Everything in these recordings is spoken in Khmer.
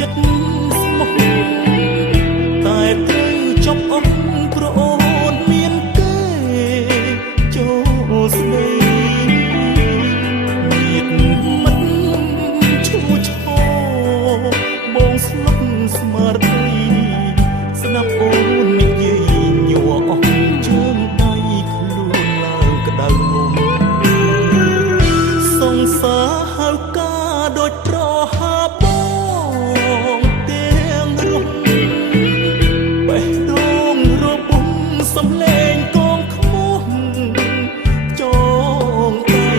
ចិត្តស្មោះតែត្រូវចប់អស់ព្រោះអូនមានគេចូលស្ដីមានមិនឈូឆោបងស្លុតស្មារតីស្ដាប់អូននិយាយញ័រអស់ជើងដៃខ្លួនឡើងក្តៅងំសង្សារហៅការដូចប្រហាបងទាំងរំបេះដូងរបំសំលេងកងខ្មោះចងដៃ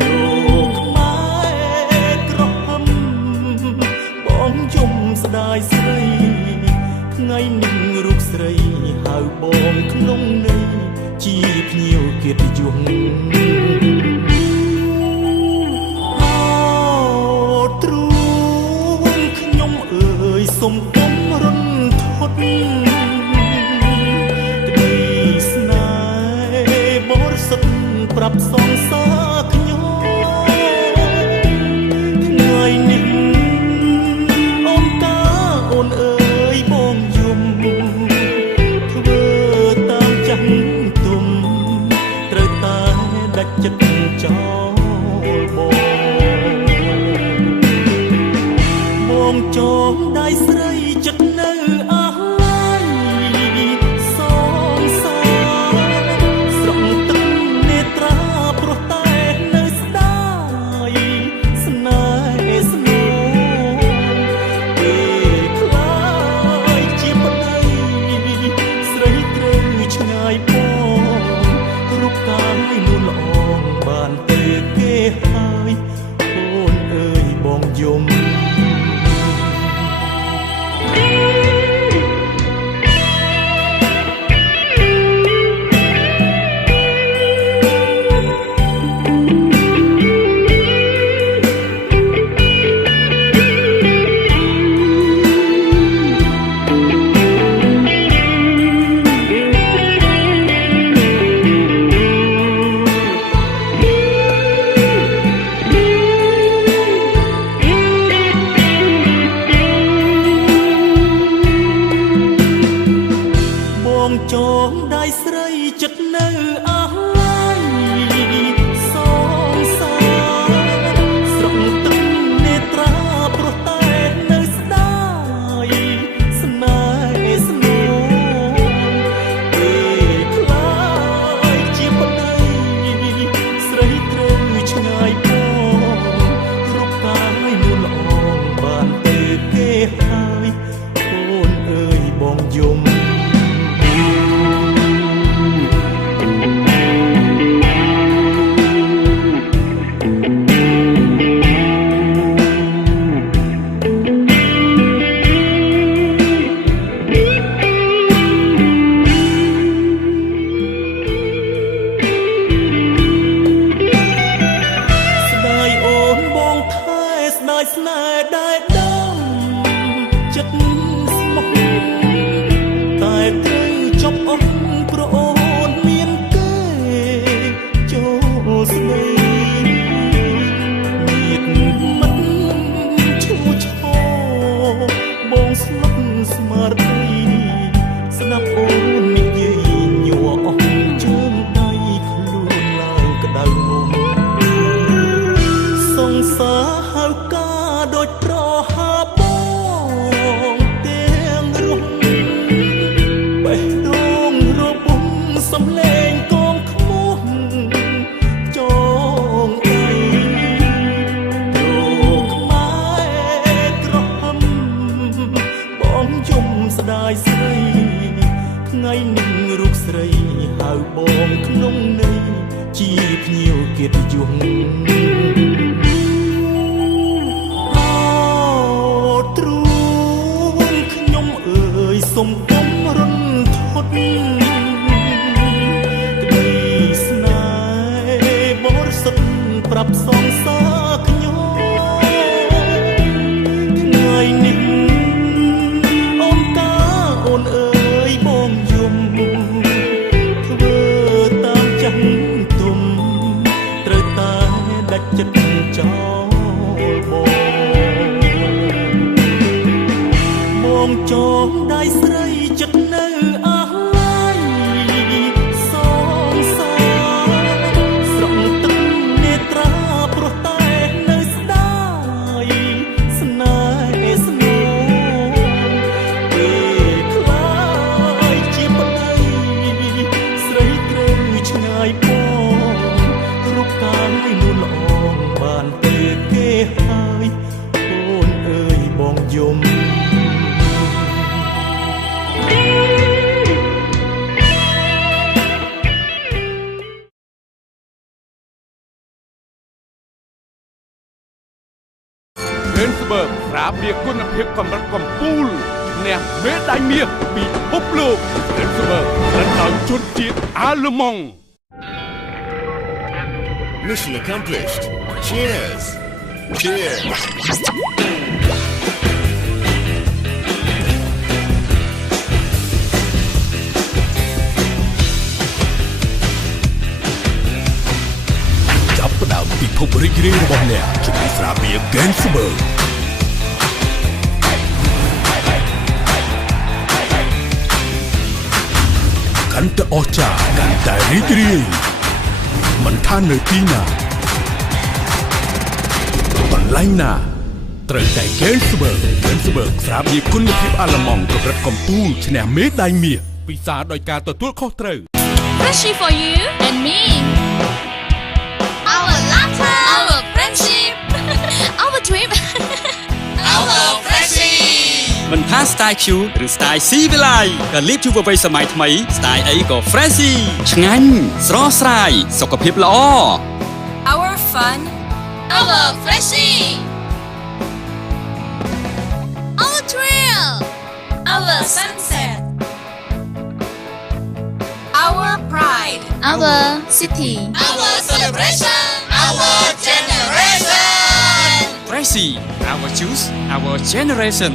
ត្រខ្មែរក្រហមបងយំស្ដាយស្រីថ្ងៃនេះរូបស្រីហៅបងក្នុងន័យជាភ្ញៀវកិត្តិយសសុំគុំរន្ធត់ក្តីស្នេហ៍បរិសុទ្ធប្រាប់សងសារខ្ញុំថ្ងៃនេះអូនកាអូនអើយបងយំធ្វើតាមចាស់ទុំត្រូវតែដាច់ចិត្តចោលបងចងដៃស្រីចិត្តនៅអស់សងសារស្រង់ទឹកនេត្រាព្រោះតែនៅស្ដាយស្នេហ៍ស្នូពេលខ្លាយជាប្តីស្រីត្រូវឆ្ងាយបងរូបកាយនួនល្អបានទេគេហើយអូនអើយបងយំចងដៃស្រីចិត្តនៅអស់សងសារស្រង់ទឹកនេត្រាព្រោះតែនៅស្ដាយស្នេហ៍ស្នូពេលខ្លាយជាប្តីស្រីត្រូវឆ្ងាយបងរូបកាយនួនល្អបានទេគេហើយអូនអើយបងយំស្នេហ៍ដែលដើមចិត្តស្មោះតែត្រូវចប់អស់ព្រោះអូនមានគេចូលស្ដីមានមិនឈូឆោបងស្លុតស្មារតីស្ដាប់អូននិយាយញ័រអស់ជើងដៃខ្លួនឡើងក្តៅងំសង្សារហៅការដូចប្រហាបងទាំងរំបេះដូងរបំសំលេងកងខ្មោះចងដៃត្រខ្មែរក្រហមបងយំស្ដាយស្រីថ្ងៃនេះរូបស្រីហៅបងក្នុងន័យជាភ្ញៀវកិត្តិយស ចងដៃស្រីចិត្តនៅអស់ឡាយសងសាស្រង់ទឹកនេត្រាព្រោះតែនៅស្ដាយស្នេហ៍ស្នូពេលខ្លាយជាប្តីស្រីត្រូវឆ្ងាយពងរូបកាយនួនល្អបានទៅគេហើយអូនអើយបងយំGainsbourg ប្រាប់វាគុណភាពកម្រិតកំពូលអ្នកមេដាយមាសពីពិភពលោក Gainsbourg ប្រណដោយជនជាតិអាល្លឺម៉ង់ Mission accomplished. Cheers. Cheers. ចាប់ផ្ដើមពិភពរីករាយរបស់អ្នកជាមួយស្រាបៀរ Gainsbourg កាន់តែអស្ចារ្យកាន់តែរីករាយមិនថានៅទីណាបន្លែងណាត្រូវតែ Gainsbourg ស្រាបៀរគុណភាពអាល្លឺម៉ង់កម្រិតកំពូលឈ្នះមេដាយមាសពិសាដោយការទទួលខុសត្រូវ Freshie for you and me. Our laughter, our friendship, our trip, our freshie. មិនថា style Q ឬ style C វិល័យក៏លៀបជួបអ្វីសម័យថ្មី style អីក៏ Freshie ឆ្ងាញ់ស្រស់ស្រាយសុខភាពល្អ Our fun, our freshie. Our thrill, our sunset. Our pride, our city, our celebration, our generation. Freshie our choose our generation